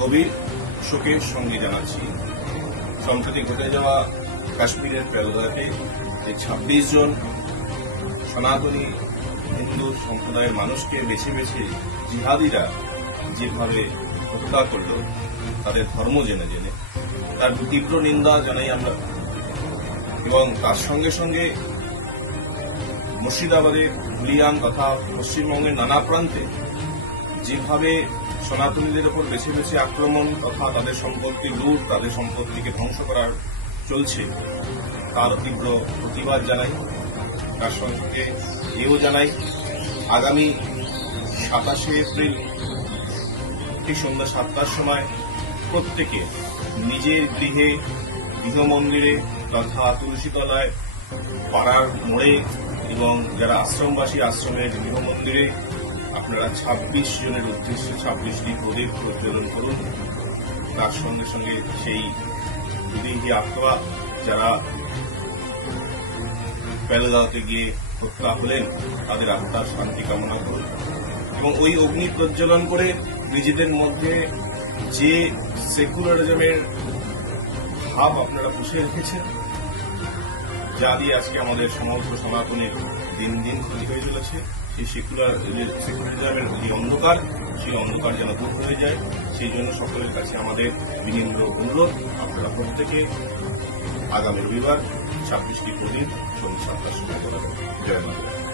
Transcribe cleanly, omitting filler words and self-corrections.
গভীর শোকের সঙ্গে জানাচ্ছি সম্প্রতি ঘটে যাওয়া কাশ্মীরের পেহেলগাঁওতে যে ২৬ জন সনাতনী হিন্দু সম্প্রদায়ের মানুষকে বেছে বেছে জিহাদিরা যেভাবে হত্যা করল তাদের ধর্ম জেনে জেনে, তার তীব্র নিন্দা জানাই আমরা। এবং তার সঙ্গে সঙ্গে মুর্শিদাবাদের ধুলিয়ান তথা পশ্চিমবঙ্গের নানা প্রান্তে যেভাবে সনাতনীদের উপর বেছে বেছে আক্রমণ তথা তাদের সম্পত্তি লুট, তাদের সম্পত্তিকে ধ্বংস করার চলছে, তার তীব্র প্রতিবাদ জানাই। তার সঙ্গে এও জানাই আগামী ২৭শে এপ্রিল ঠিক সন্ধ্যা ৭টার সময় প্রত্যেকে নিজের গৃহে, গৃহমন্দিরে তথা তুলসীতলায়, পাড়ার মোড়ে এবং যারা আশ্রমবাসী আশ্রমের গৃহমন্দিরে আপনারা ২৬ জনের উদ্দেশ্যে ২৬টি প্রদীপ প্রজ্বলন করুন। তার সঙ্গে সঙ্গে সেই বিদেহী আত্মা যারা পেহেলগাঁওতে গিয়ে হত্যা হলেন তাদের আত্মার শান্তি কামনা করুন এবং ওই অগ্নি প্রজ্বলন করে নিজেদের মধ্যে যে সেকুলারিজমের ভাব আপনারা পুষে রেখেছেন, যা দিয়ে আজকে আমাদের সমগ্র সনাতনের দিন দিন ক্ষতি হয়ে চলেছে, সেই সেকুলারিজমের যে অন্ধকার, সেই অন্ধকার যেন দূর হয়ে যায়, সেই জন্য সকলের কাছে আমাদের বিনীন্দ্র অনুরোধ, আপনারা প্রত্যেকে আগামী রবিবার ২৬টি প্রদীপ সন্ধ্যা ৭টার সময় করাবেন। জয় মাতা।